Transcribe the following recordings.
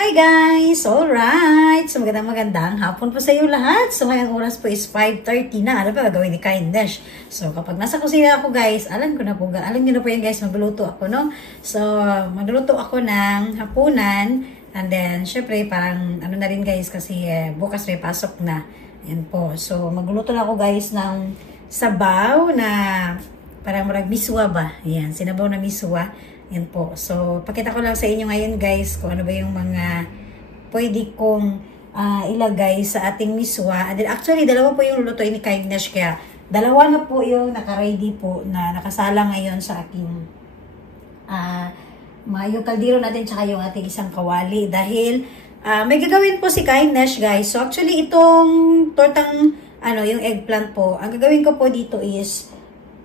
Hi guys! Alright! So magandang hapon po sa iyo lahat. So ngayong oras po is 5:30 na. Ano ba gagawin ni Kindness? So kapag nasa kusina ako guys, alam niyo na po yan guys, magluluto ako, no? So magluluto ako ng hapunan. And then syempre parang ano na rin guys kasi bukas may pasok na. Yan po. So magluluto na ako guys ng sabaw na parang marag miswa ba? Yan, sinabaw na miswa. Yan po. So, pakita ko lang sa inyo ngayon guys kung ano ba yung mga pwede kong ilagay sa ating miswa. And then actually, dalawa po yung lulutuin ni Kindness. Kaya, dalawa na po yung naka-ready po na nakasala ngayon sa aking yung kaldero natin tsaka yung ating isang kawali. Dahil, may gagawin po si Kindness guys. So, actually, itong tortang, yung eggplant po, ang gagawin ko po dito is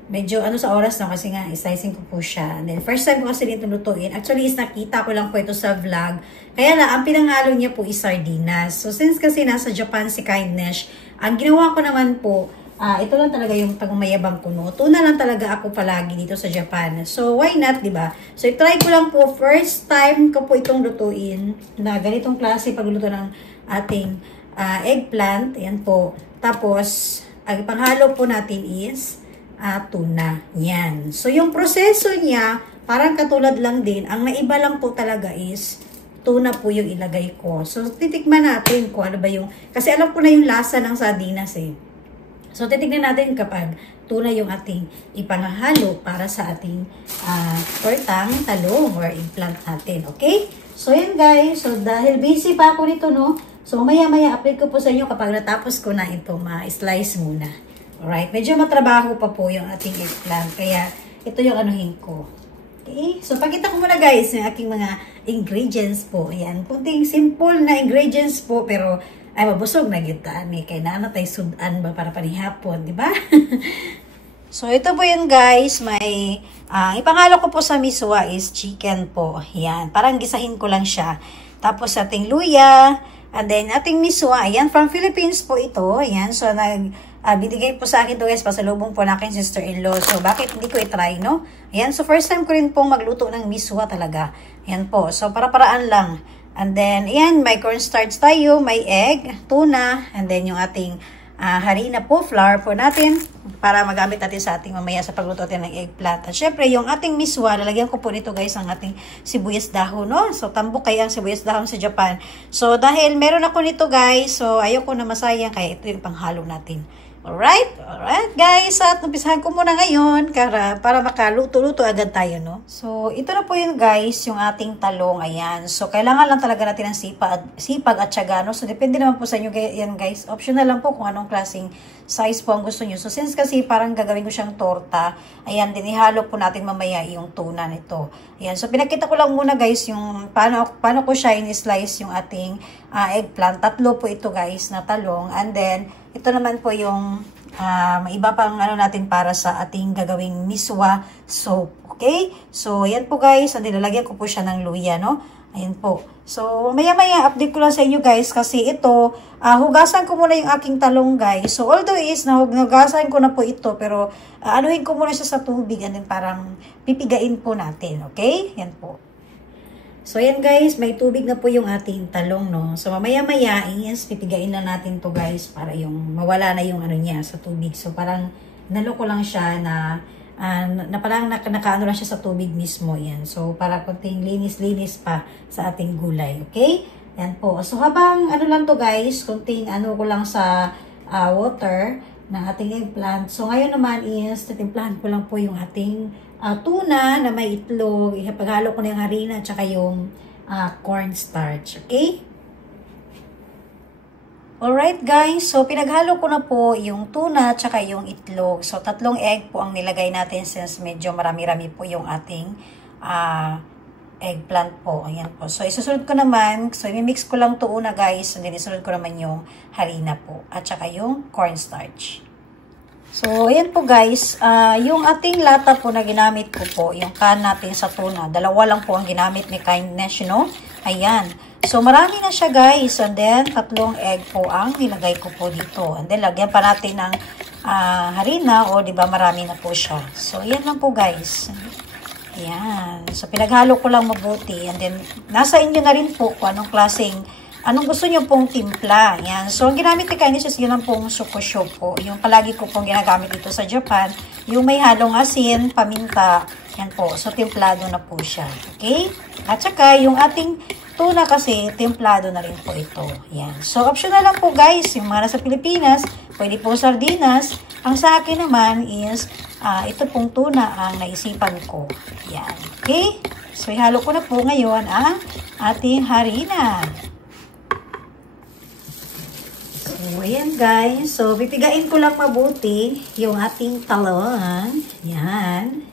medyo sa oras na kasi nga slicing ko po siya. And then first time ko kasi dito lutuin. Actually is nakita ko lang po ito sa vlog. Kaya lang ang pinanghalo niya po is sardinas. So since kasi nasa Japan si Kindness, ang ginawa ko naman po, ito lang talaga yung pagmayabang ko, no. Tuna lang talaga ako palagi dito sa Japan. So why not, 'di ba? So i-try ko lang po, first time ko po itong lutuin na ganitong klase pagluto ng ating eggplant. Ayan po. Tapos ang panghalo po natin is tuna. Yan. So, yung proseso niya, parang katulad lang din. Ang naiba lang po talaga is, tuna po yung ilagay ko. So, titikman natin kung ano ba yung, kasi alam ko na yung lasa ng sardinas eh. So, titignan natin kapag tuna yung ating ipangahalo para sa ating tortang talong or eggplant natin. Okay? So, yan guys. So, dahil busy pa ako nito, no? So, maya-maya update ko po sa inyo kapag natapos ko na ito, ma-slice muna. Alright, medyo matrabaho pa po yung ating eggplant. Kaya, ito yung anuhin ko. Okay? So, pakita ko muna guys yung aking mga ingredients po. Ayan, kunting simple na ingredients po. Pero, ay mabusog na gitaan eh. Kaya naanat ay sudan ba para panihapon, di ba? So, ito po yun guys. May, ipangalo ko po sa miswa is chicken po. Ayan, parang gisahin ko lang siya. Tapos, ating luya. And then, ating miswa. Ayan, from Philippines po ito. Ayan, so, binigay po sa akin to guys, pasalubong po na aking sister-in-law. So, bakit hindi ko i-try, no? Ayan, so first time ko rin pong magluto ng miswa talaga. Ayan po. So, para-paraan lang. And then, ayan, may cornstarch tayo, may egg, tuna, and then yung ating harina po, flour po natin, para magamit natin sa ating mamaya sa pagluto natin ng eggplant. At syempre, yung ating miswa, lalagyan ko po nito guys, ang ating sibuyas dahon, no? So, tambok kaya ang sibuyas dahon sa Japan. So, dahil meron ako nito guys, so ayoko na masayang, kaya ito yung panghalo natin. Alright guys, at umpisahan ko muna ngayon para makaluto-luto agad tayo, no? So, ito na po yun guys, yung ating talong, ayan. So, kailangan lang talaga natin ng sipag at tiyaga, no? So, depende naman po sa inyo yan guys. Optional lang po kung anong klaseng size po ang gusto nyo. So, since kasi parang gagawin ko siyang torta, ayan, din ihalo po natin mamaya yung tuna nito. Ayan, so pinakita ko lang muna guys yung paano ko siya in-slice yung ating eggplant. Tatlo po ito guys na talong. And then, ito naman po yung iba pang natin para sa ating gagawing miswa soup. Okay? So, ayan po guys. Nilalagyan ko po siya ng luya, no? Ayan po. So, maya-maya update ko lang sa inyo guys kasi ito, hugasan ko muna yung aking talong guys. So, although is nahugasan ko na po ito, pero anuhin ko muna siya sa tubig and then parang pipigain po natin. Okay? Yan po. So, yan guys, may tubig na po yung ating talong, no? So, mamaya-maya, pipigain na natin to guys para yung mawala na yung niya sa tubig. So, parang naloko lang siya na parang nakaano lang siya sa tubig mismo. Yan. So, para konting linis-linis pa sa ating gulay. Okay? Yan po. So, habang lang to guys, konting ko lang sa water ng ating eggplant. So, ngayon naman is, titimplahan ko lang po yung ating tuna na may itlog. Ipaghalo ko na yung harina at saka yung cornstarch. Okay? Alright guys, so pinaghalo ko na po yung tuna at saka yung itlog. So, 3 egg po ang nilagay natin since medyo marami-rami po yung ating eggplant po. Ayan po. So, isusunod ko naman, so i-mix ko lang to una guys, and then isunod ko naman yung harina po at saka yung cornstarch. So, ayan po guys, yung ating lata po na ginamit ko po, yung can natin sa tuna, 2 lang po ang ginamit ni Kindness, you know? Ayan. So, marami na siya guys, and then 3 egg po ang nilagay ko po dito. And then, lagyan pa natin ng harina, o diba marami na po siya. So, ayan lang po guys. Ayan. So, pinaghalo ko lang mabuti. And then, nasa inyo na rin po kung anong gusto nyo pong timpla. Ayan. So, ang ginamit ni Kindness is yun lang pong suko-shoko. Yung palagi ko pong ginagamit dito sa Japan. Yung may halong asin, paminta. Yan po. So, templado na po siya. Okay? At saka, yung ating tuna kasi, templado na rin po ito. Yan. So, optional lang po guys. Yung mga nasa Pilipinas, pwede po sardinas. Ang sa akin naman is, ito pong tuna ang naisipan ko. Yan. Okay? So, ihalo ko na po ngayon ang ating harina. So, ayan guys. So, pipigain ko lang mabuti yung ating talon. Yan.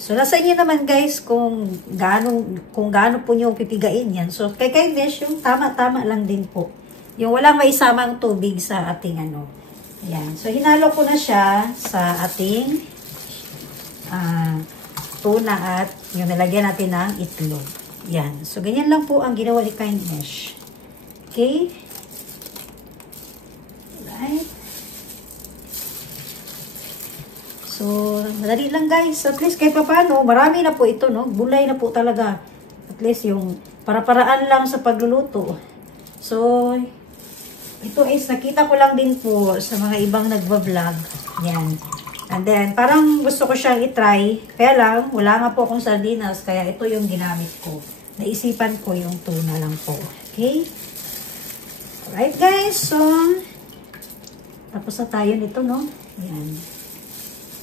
So, nasa inyo naman guys kung gaano po nyo pipigain yan. So, kay Kindness, yung tama-tama lang din po. Yung walang maisamang tubig sa ating Ayan. So, hinalo ko na siya sa ating tuna at yung nilagyan natin ng itlog. Yan. So, ganyan lang po ang ginawa ni Kindness. Okay? Right. So, madali lang guys. At least kahit pa paano, marami na po ito, no? Gulay na po talaga. At least yung para-paraan lang sa pagluluto. So, ito is nakita ko lang din po sa mga ibang nagva-vlog. Yan. And then, parang gusto ko siyang itry. Kaya lang, wala nga po akong sardinas. Kaya ito yung ginamit ko. Naisipan ko yung tuna lang po. Okay? Alright guys. So, tapos na tayo nito, no? Yan.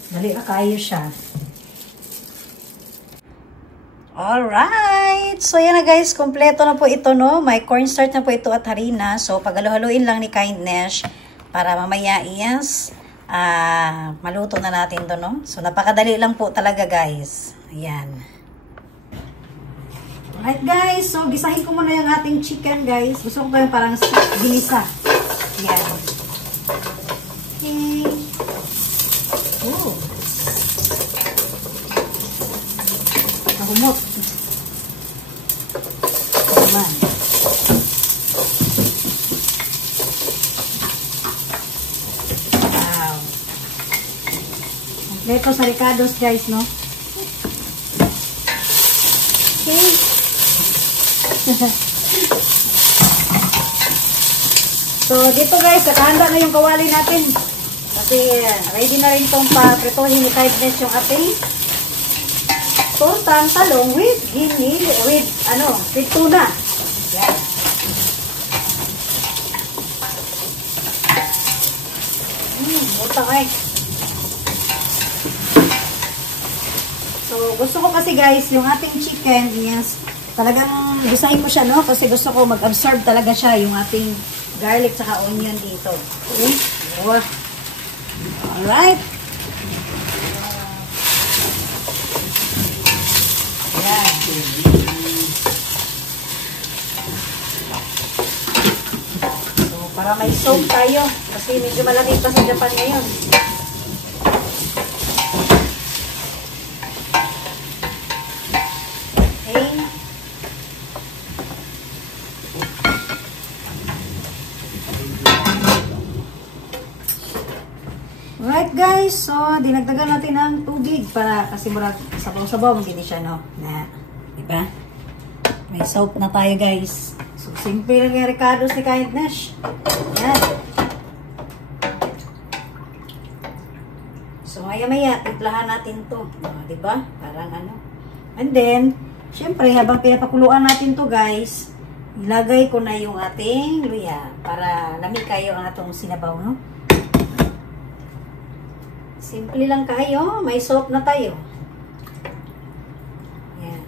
Dali na kayo siya. Alright. So, yan na guys. Kompleto na po ito, no? May cornstarch na po ito at harina. So, paghaluhaluin lang ni Kindness para mamaya is maluto na natin to, no? So, napakadali lang po talaga, guys. Ayan. Alright, guys. So, gisahin ko muna yung ating chicken, guys. Gusto ko yung parang ginisa. Ayan. Okay. Oh. Humot. Naman. Wow. Kompleto sa ricados guys, no? Okay. So, dito guys, nakahanda na yung kawali natin. Kasi, ready na rin itong papritohin ni Kindness yung ating tortang talong with tuna. Yan. Utang ay. So, gusto ko kasi guys, yung ating chicken, yes, talagang gisahin mo siya, no? Kasi gusto ko mag-absorb talaga siya, yung ating garlic saka onion dito. Okay? Wow. Alright. Yan. So, para may soap tayo. Kasi medyo malamig pa sa Japan ngayon. Okay. Alright guys, so dinagdagan natin ng tubig para kasi murag sabaw-sabaw magiging siya, no? Na, diba? May soap na tayo guys. So simple lang yung ricados ni Kindness. Yan. So maya-maya timplahan natin to, diba? Parang ano. And then, syempre habang pinapakuluan natin to guys, ilagay ko na yung ating luya para lamig kayo ang atong sinabaw, no? Simple lang kayo. May soap na tayo. Yan.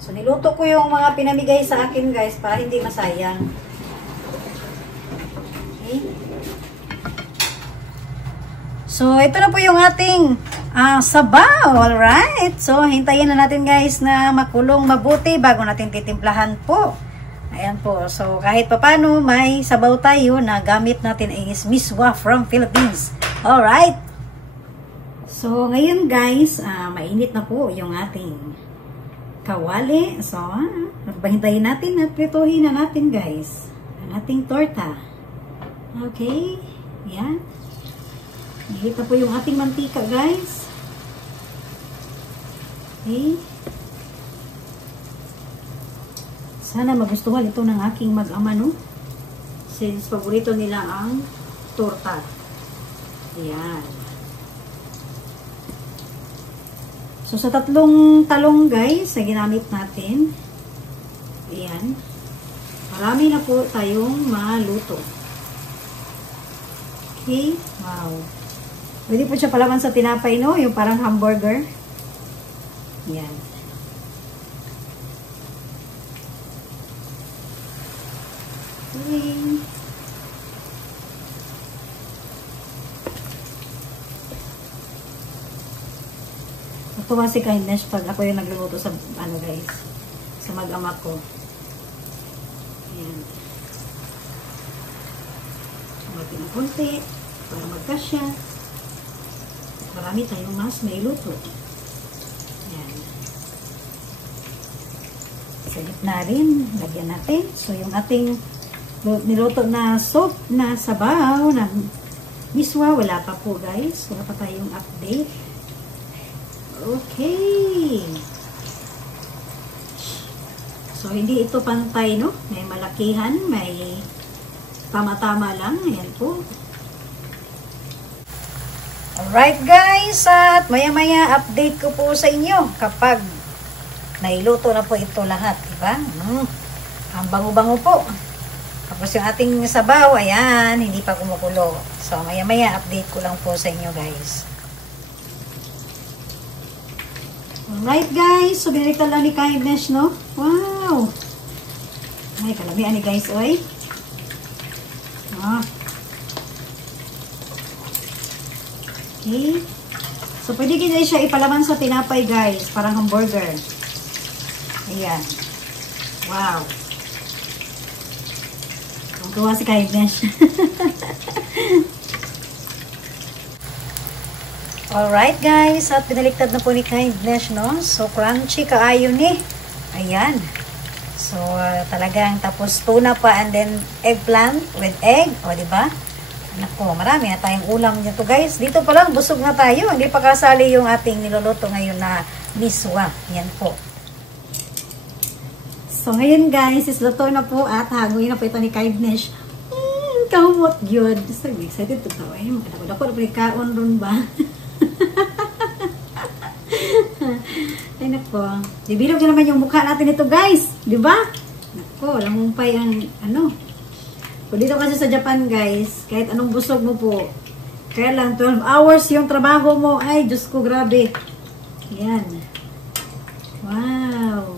So, niluto ko yung mga pinamigay sa akin, guys, para hindi masayang. Okay. So, ito na po yung ating sabaw. Alright. So, hintayin na natin, guys, na makulong mabuti bago natin titimplahan po. Ayan po. So, kahit papano, may sabaw tayo na gamit natin is Miswa from Philippines. Alright. So, ngayon guys, mainit na po yung ating kawali. So, magpahintayin natin at prituhin na natin guys ang ating torta. Okay. Yan. Mainit na po yung ating mantika guys. Okay. Sana magustuhan ito ng aking mag-ama, no? Since paborito nila ang torta. Ayan. So, sa tatlong talong, guys, na ginamit natin, ayan, marami na po tayong maluto. Okay? Wow. Pwede po siya palaman sa tinapay, no? Yung parang hamburger. Ayan. Okay. Natuwa si Kindness pag ako yung nagluluto sa, ano guys, sa mag-ama ko. Ayan. Sumatin ng konti para magkasya. Marami tayong mas may luto. Ayan. Sa gitna rin, lagyan natin. So, yung ating niluto na soup na sabaw na miswa, wala pa po guys. Wala pa tayong update. Okay. So, hindi ito pantay, no? May malakihan, may tama-tama lang. Ayan po. Alright guys, at maya-maya update ko po sa inyo kapag nailuto na po ito lahat, diba? Ang bango-bango po. Tapos yung ating sabaw, ayan, hindi pa kumukulo. So, maya-maya update ko lang po sa inyo guys. Alright guys, so binaliktad lang ni Kindness, no? Wow! Ay, kalamian ni guys, oy. Okay. So, pwede kita siya ipalaman sa tinapay, guys. Parang hamburger. Ayan. Wow. Ang tuwa si Kindness. Alright, guys. At pinaliktad na po ni Kindness, no? So, crunchy kaayo ni. Ayan. So, talagang tapos tuna pa and then eggplant with egg. O, diba? Nako, marami na tayong ulam dito, guys. Dito pa lang, busog na tayo. Hindi pa kasali yung ating niluluto ngayon na miswa. Yan po. So, ngayon, guys, isluto na po at haguin na po ito ni Kindness. Kamot yun. So, excited to tawa. Makadako na po kaon ron ba? Ay, nako. Dibilog na naman yung mukha natin ito, guys. Diba? Nako, lamumpay ang, ano. So, dito kasi sa Japan, guys, kahit anong busog mo po, kaya lang 12 hours yung trabaho mo. Ay, Diyos ko, grabe. Yan. Wow.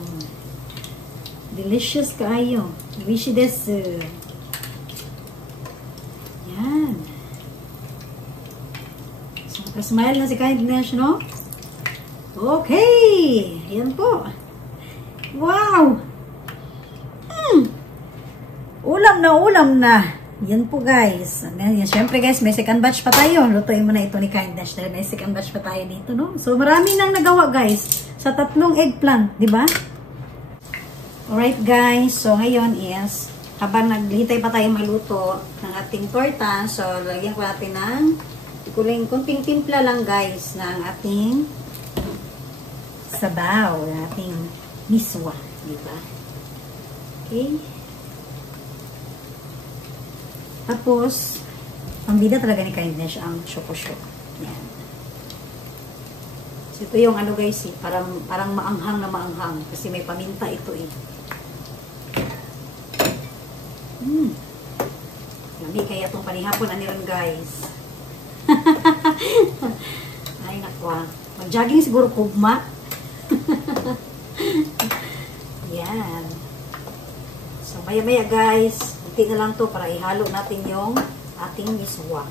Delicious kaayo. Wish desu. Yan. So, nakasmile na si Kindness, no? Okay. Yan po. Wow. Ulam na. Yan po, guys. Siyempre, guys, may second batch pa tayo. Lutuin mo na ito ni Kindness dahil may second batch pa tayo dito, no? So, marami nang nagawa, guys, sa tatlong eggplant, di ba? Alright, guys. So, ngayon is, habang naghintay pa tayo maluto ng ating torta, so, lagyan ko natin ng kunting timpla lang, guys, ng ating sabaw, ng ating miswa, di ba? Okay. Tapos, ang bida talaga ni Kindness ang choco-choco. Yan. So, ito yung ano guys, eh, parang maanghang na maanghang. Kasi may paminta ito eh. Lami kaya itong panihapon na niron guys. Ay nakwa. Mag-jogging siguro kugma. Yan. So, maya-maya guys. Kunti na lang to para ihalo natin yung ating miswa.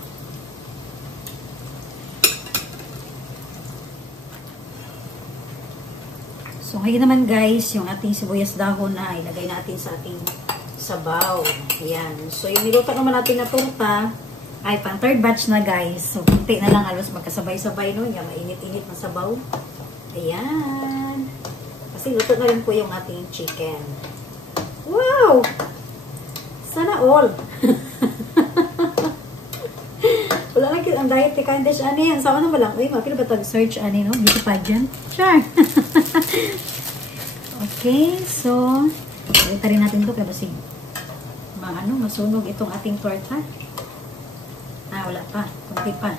So, ngayon naman guys, yung ating sibuyas dahon na ilagay natin sa ating sabaw. Ayan. So, yung niluto naman natin na torta ay pang third batch na guys. So, kunti na lang halos magkasabay-sabay no. Yung mainit-init na sabaw. Ayan. Kasi luto na rin po yung ating chicken. Wow! Sana all. Wala lang ang diet ni Kindness ani. Ang sama na malang. Uy, mapil ba tag-search ani, no? Beauty pageant. Sure. Okay, so ito rin natin ito kasi masunog itong ating torta. Wala pa. Kunti pa.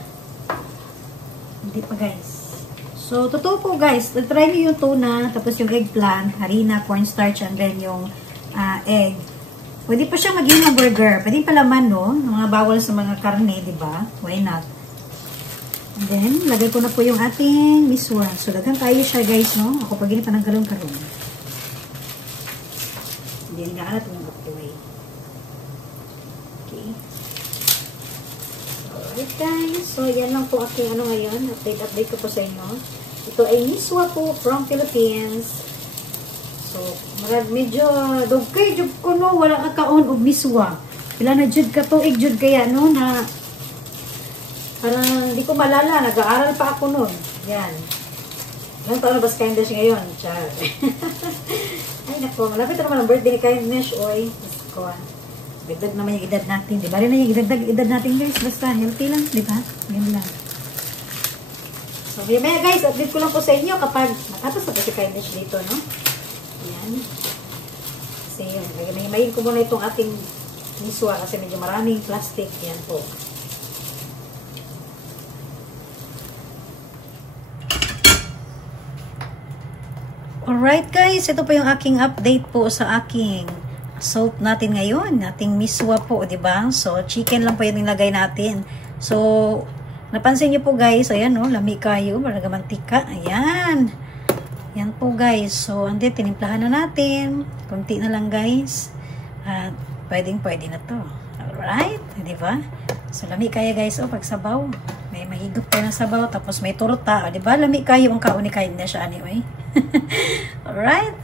Hindi pa, guys. So, totoo po, guys. Try nyo yung tuna, tapos yung eggplant, harina, cornstarch, and then yung egg. Pwede pa siya maging hamburger. Pwede pa laman, no? Mga bawal sa mga karne, di ba? Why not? And then, lagay ko na po yung ating miswa. So, dagang kayo siya, guys, no? Ako pag pa ng galong-karong. Hindi nga alat yung okay. Okay. Alright, guys. So, yan lang po aking ngayon. Update ko po sa inyo. Ito ay miswa po from Philippines. So, medyo dugkay jud ko no, wala ka kaon og miswa. Pila na jud ka tuig jud kaya no na parang di ko malala, nag-aaral pa ako noon. Yan. Ilang taon na ba si Kindness ngayon? Char. Ay nako, malapit na naman ang birthday ni Kindness, oy. Ko. Dagdag naman yung edad natin. Di ba rin na yung edad natin, guys? Basta healthy lang, di ba? Ganun lang. So, maya guys, update ko lang po sa inyo kapag matapos na po si Kindness dito, no? Ayan. Kasi yun, mahimayin ko muna itong ating miswa kasi medyo maraming plastic. Yan po. Alright guys, ito po yung aking update po sa aking soap natin ngayon. Ating miswa po, diba? So, chicken lang po yung nilagay natin. So, napansin nyo po guys, ayan no, lami kayo, malaga mantika. Ayan. Yan po guys. So, andi, tinimplahan na natin. Kunti na lang guys. At, pwede na to. Alright. Diba? So, lami kaya guys. O, pagsabaw. May mahigop tayo ng sabaw. Tapos, may torta. O, diba? Lami kayo ang kaon ni Kindness siya. Anyway. Alright.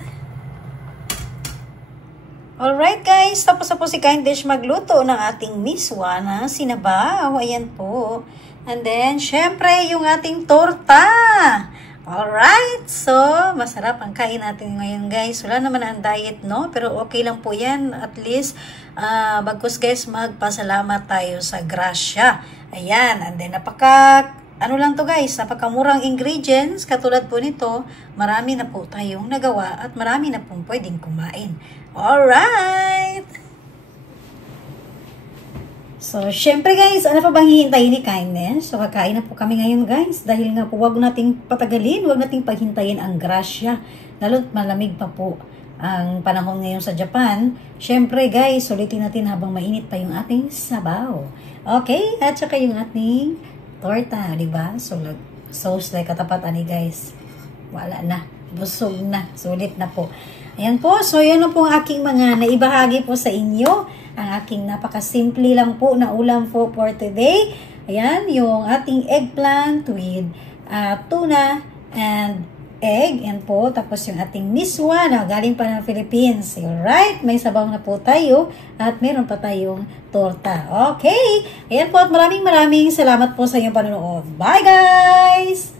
Alright guys. Tapos na po si Kindness magluto ng ating miswa na sinabaw. Ayan po. And then, syempre, yung ating torta. Alright, so, masarap ang kain natin ngayon guys. Wala naman ang diet, no? Pero okay lang po yan. At least, bagkus guys, magpasalamat tayo sa grasya. Ayan, and then lang to guys, napakamurang ingredients. Katulad po nito, marami na po tayong nagawa at marami na pong pwedeng kumain. Alright! So, syempre guys, ano pa bang hihintayin ni Kindness? So, kakain na po kami ngayon guys. Dahil nga po, wag nating patagalin, wag nating paghintayin ang grasya. Lalo't malamig pa po ang panahon ngayon sa Japan. Syempre guys, ulitin natin habang mainit pa yung ating sabaw. Okay? At saka yung ating torta, diba? So, sauce like katapat ani guys. Wala na. Busog na. Sulit na po. Ayan po. So, yan na po ang aking mga naibahagi po sa inyo. Ang aking napakasimple lang po na ulam po for today. Ayan, yung ating eggplant with tuna and egg. Ayan po, tapos yung ating miswa na galing pa ng Philippines. Alright, may sabaw na po tayo at meron pa tayong torta. Okay, ayan po at maraming salamat po sa inyong panonood. Bye guys!